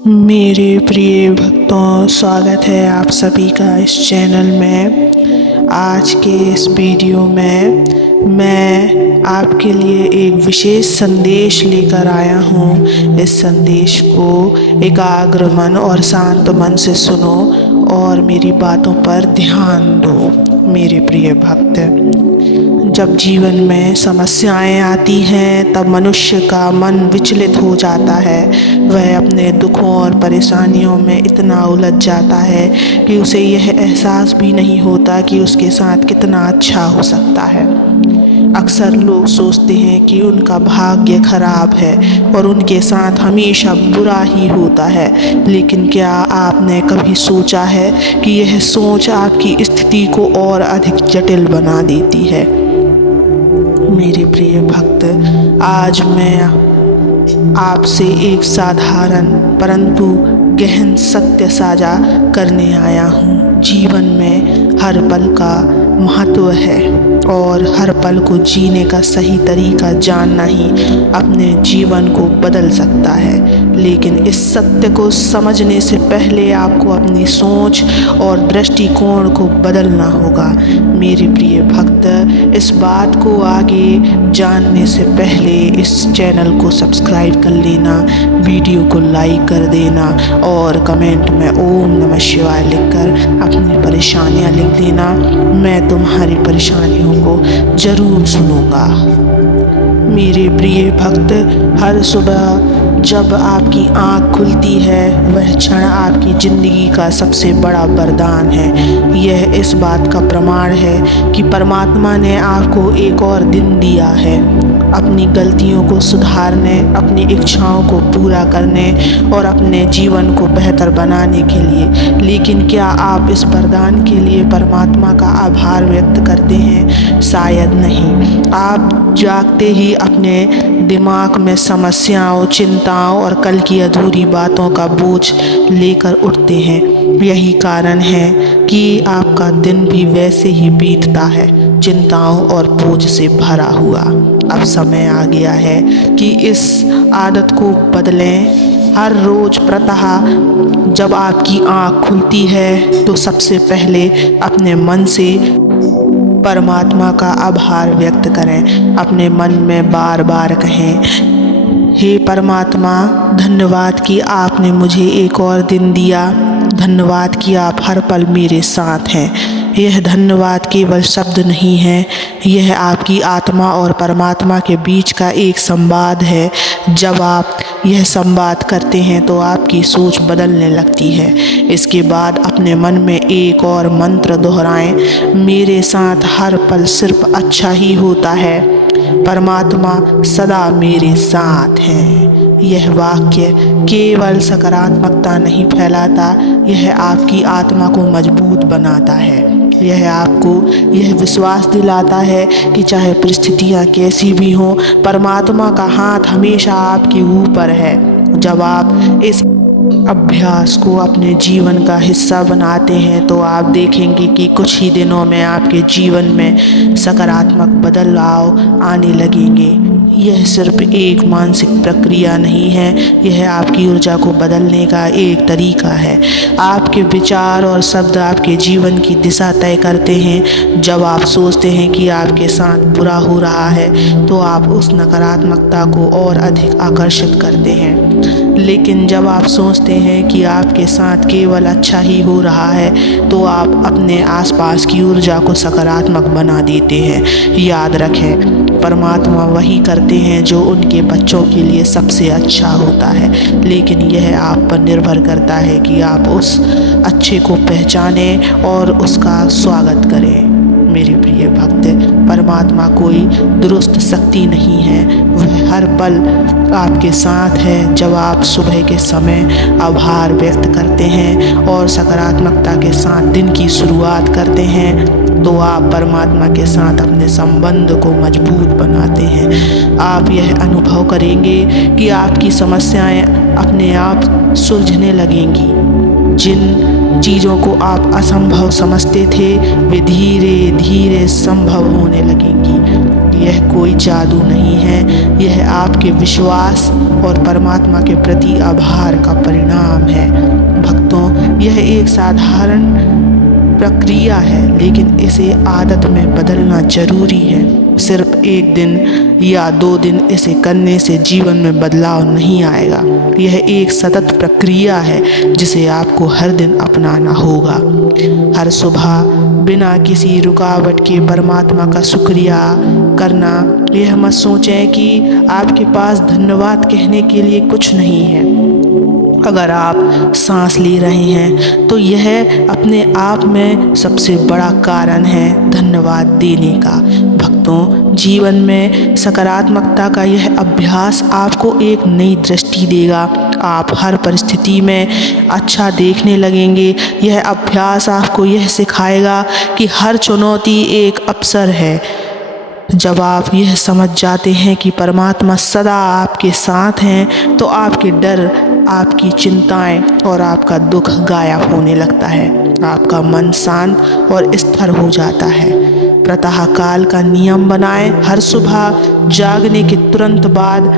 मेरे प्रिय भक्तों, स्वागत है आप सभी का इस चैनल में। आज के इस वीडियो में मैं आपके लिए एक विशेष संदेश लेकर आया हूँ। इस संदेश को एकाग्र मन और शांत मन से सुनो और मेरी बातों पर ध्यान दो। मेरे प्रिय भक्त, जब जीवन में समस्याएं आती हैं तब मनुष्य का मन विचलित हो जाता है। वह अपने दुखों और परेशानियों में इतना उलझ जाता है कि उसे यह एहसास भी नहीं होता कि उसके साथ कितना अच्छा हो सकता है। अक्सर लोग सोचते हैं कि उनका भाग्य खराब है और उनके साथ हमेशा बुरा ही होता है, लेकिन क्या आपने कभी सोचा है कि यह सोच आपकी स्थिति को और अधिक जटिल बना देती है। मेरे प्रिय भक्त, आज मैं आपसे एक साधारण परंतु गहन सत्य साझा करने आया हूँ। जीवन में हर पल का महत्व है और हर पल को जीने का सही तरीका जानना ही अपने जीवन को बदल सकता है। लेकिन इस सत्य को समझने से पहले आपको अपनी सोच और दृष्टिकोण को बदलना होगा। मेरे प्रिय भक्त, इस बात को आगे जानने से पहले इस चैनल को सब्सक्राइब कर लेना, वीडियो को लाइक कर देना और कमेंट में ओम नमः शिवाय लिखकर अपनी परेशानियां लिख देना। मैं तुम्हारी परेशानियों को जरूर सुनूंगा। मेरे प्रिय भक्त, हर सुबह जब आपकी आँख खुलती है वह क्षण आपकी ज़िंदगी का सबसे बड़ा वरदान है। यह इस बात का प्रमाण है कि परमात्मा ने आपको एक और दिन दिया है अपनी गलतियों को सुधारने, अपनी इच्छाओं को पूरा करने और अपने जीवन को बेहतर बनाने के लिए। लेकिन क्या आप इस वरदान के लिए परमात्मा का आभार व्यक्त करते हैं? शायद नहीं। आप जागते ही अपने दिमाग में समस्याओं, चिंताओं और कल की अधूरी बातों का बोझ लेकर उठते हैं। यही कारण है कि आपका दिन भी वैसे ही बीतता है, चिंताओं और बोझ से भरा हुआ। अब समय आ गया है कि इस आदत को बदलें। हर रोज प्रातः जब आपकी आँख खुलती है तो सबसे पहले अपने मन से परमात्मा का आभार व्यक्त करें। अपने मन में बार बार कहें, हे परमात्मा, धन्यवाद कि आपने मुझे एक और दिन दिया। धन्यवाद कि आप हर पल मेरे साथ हैं। यह धन्यवाद केवल शब्द नहीं है, यह आपकी आत्मा और परमात्मा के बीच का एक संवाद है। जब आप यह संवाद करते हैं तो आपकी सोच बदलने लगती है। इसके बाद अपने मन में एक और मंत्र दोहराएं, मेरे साथ हर पल सिर्फ अच्छा ही होता है, परमात्मा सदा मेरे साथ है। यह वाक्य केवल सकारात्मकता नहीं फैलाता, यह आपकी आत्मा को मजबूत बनाता है। यह आपको यह विश्वास दिलाता है कि चाहे परिस्थितियाँ कैसी भी हों, परमात्मा का हाथ हमेशा आपके ऊपर है। जब आप इस अभ्यास को अपने जीवन का हिस्सा बनाते हैं तो आप देखेंगे कि कुछ ही दिनों में आपके जीवन में सकारात्मक बदलाव आने लगेंगे। यह सिर्फ एक मानसिक प्रक्रिया नहीं है, यह आपकी ऊर्जा को बदलने का एक तरीका है। आपके विचार और शब्द आपके जीवन की दिशा तय करते हैं। जब आप सोचते हैं कि आपके साथ बुरा हो रहा है तो आप उस नकारात्मकता को और अधिक आकर्षित करते हैं। लेकिन जब आप सोचते हैं कि आपके साथ केवल अच्छा ही हो रहा है तो आप अपने आसपास की ऊर्जा को सकारात्मक बना देते हैं। याद रखें, परमात्मा वही करते हैं जो उनके बच्चों के लिए सबसे अच्छा होता है, लेकिन यह आप पर निर्भर करता है कि आप उस अच्छे को पहचानें और उसका स्वागत करें। मेरे प्रिय भक्त, परमात्मा कोई दुरुस्त शक्ति नहीं है, वह हर पल आपके साथ है। जब आप सुबह के समय आभार व्यक्त करते हैं और सकारात्मकता के साथ दिन की शुरुआत करते हैं तो आप परमात्मा के साथ अपने संबंध को मजबूत बनाते हैं। आप यह अनुभव करेंगे कि आपकी समस्याएं अपने आप सुलझने लगेंगी। जिन चीज़ों को आप असंभव समझते थे वे धीरे धीरे संभव होने लगेंगी। यह कोई जादू नहीं है, यह आपके विश्वास और परमात्मा के प्रति आभार का परिणाम यह एक साधारण प्रक्रिया है, लेकिन इसे आदत में बदलना जरूरी है। सिर्फ एक दिन या 2 दिन इसे करने से जीवन में बदलाव नहीं आएगा। यह एक सतत प्रक्रिया है जिसे आपको हर दिन अपनाना होगा। हर सुबह बिना किसी रुकावट के परमात्मा का शुक्रिया करना। यह मत सोचें कि आपके पास धन्यवाद कहने के लिए कुछ नहीं है। अगर आप सांस ले रहे हैं तो यह अपने आप में सबसे बड़ा कारण है धन्यवाद देने का। भक्तों, जीवन में सकारात्मकता का यह अभ्यास आपको एक नई दृष्टि देगा। आप हर परिस्थिति में अच्छा देखने लगेंगे। यह अभ्यास आपको यह सिखाएगा कि हर चुनौती एक अवसर है। जब आप यह समझ जाते हैं कि परमात्मा सदा आपके साथ हैं, तो आपके डर, आपकी चिंताएं और आपका दुख गायब होने लगता है। आपका मन शांत और स्थिर हो जाता है। प्रातः काल का नियम बनाएं। हर सुबह जागने के तुरंत बाद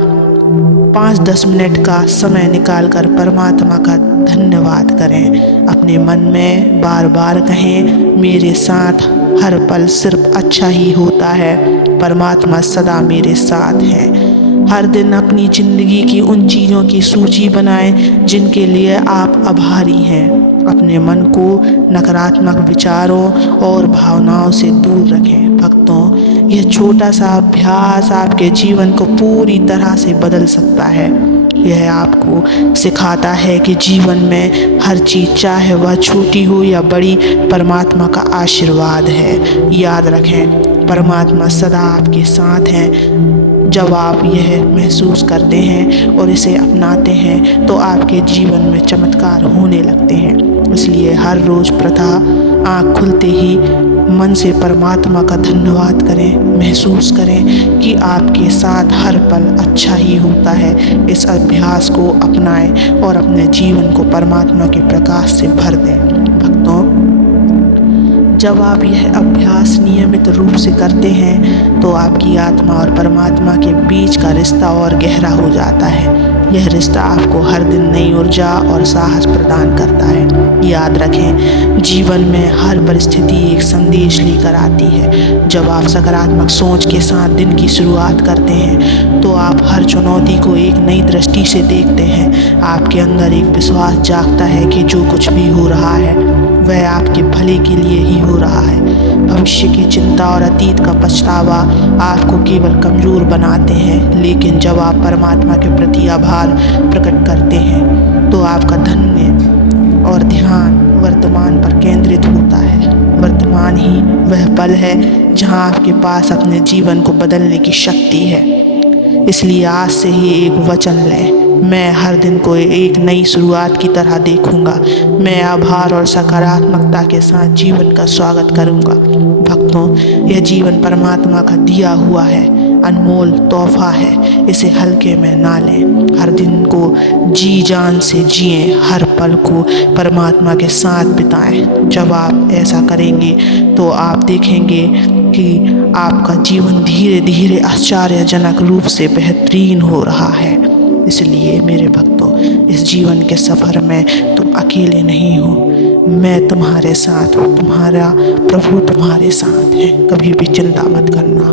5-10 मिनट का समय निकालकर परमात्मा का धन्यवाद करें। अपने मन में बार बार कहें, मेरे साथ हर पल सिर्फ अच्छा ही होता है। परमात्मा सदा मेरे साथ है। हर दिन अपनी ज़िंदगी की उन चीज़ों की सूची बनाएं जिनके लिए आप आभारी हैं। अपने मन को नकारात्मक विचारों और भावनाओं से दूर रखें। भक्तों, यह छोटा सा अभ्यास आपके जीवन को पूरी तरह से बदल सकता है। यह आपको सिखाता है कि जीवन में हर चीज़, चाहे वह छोटी हो या बड़ी, परमात्मा का आशीर्वाद है। याद रखें, परमात्मा सदा आपके साथ हैं। जब आप यह महसूस करते हैं और इसे अपनाते हैं तो आपके जीवन में चमत्कार होने लगते हैं। इसलिए हर रोज़ प्रातः आँख खुलते ही मन से परमात्मा का धन्यवाद करें। महसूस करें कि आपके साथ हर पल अच्छा ही होता है। इस अभ्यास को अपनाएं और अपने जीवन को परमात्मा के प्रकाश से भर दें। भक्तों, जब आप यह अभ्यास नियमित रूप से करते हैं तो आपकी आत्मा और परमात्मा के बीच का रिश्ता और गहरा हो जाता है। यह रिश्ता आपको हर दिन नई ऊर्जा और साहस प्रदान करता है। याद रखें, जीवन में हर परिस्थिति एक संदेश लेकर आती है। जब आप सकारात्मक सोच के साथ दिन की शुरुआत करते हैं तो आप हर चुनौती को एक नई दृष्टि से देखते हैं। आपके अंदर एक विश्वास जागता है कि जो कुछ भी हो रहा है वह आपके भले के लिए ही हो रहा है। भविष्य की चिंता और अतीत का पछतावा आपको केवल कमज़ोर बनाते हैं, लेकिन जब आप परमात्मा के प्रति आभार प्रकट करते हैं तो आपका धन्य और ध्यान वर्तमान पर केंद्रित होता है। वर्तमान ही वह पल है जहां आपके पास अपने जीवन को बदलने की शक्ति है। इसलिए आज से ही एक वचन लें, मैं हर दिन को एक नई शुरुआत की तरह देखूंगा। मैं आभार और सकारात्मकता के साथ जीवन का स्वागत करूंगा। भक्तों, यह जीवन परमात्मा का दिया हुआ है, अनमोल तोहफा है। इसे हल्के में ना लें। हर दिन को जी जान से जिएं, हर पल को परमात्मा के साथ बिताएं। जब आप ऐसा करेंगे तो आप देखेंगे कि आपका जीवन धीरे धीरे आश्चर्यजनक रूप से बेहतरीन हो रहा है। इसलिए मेरे भक्तों, इस जीवन के सफ़र में तुम अकेले नहीं हो। मैं तुम्हारे साथ हूँ। तुम्हारा प्रभु तुम्हारे साथ है। कभी भी चिंता मत करना।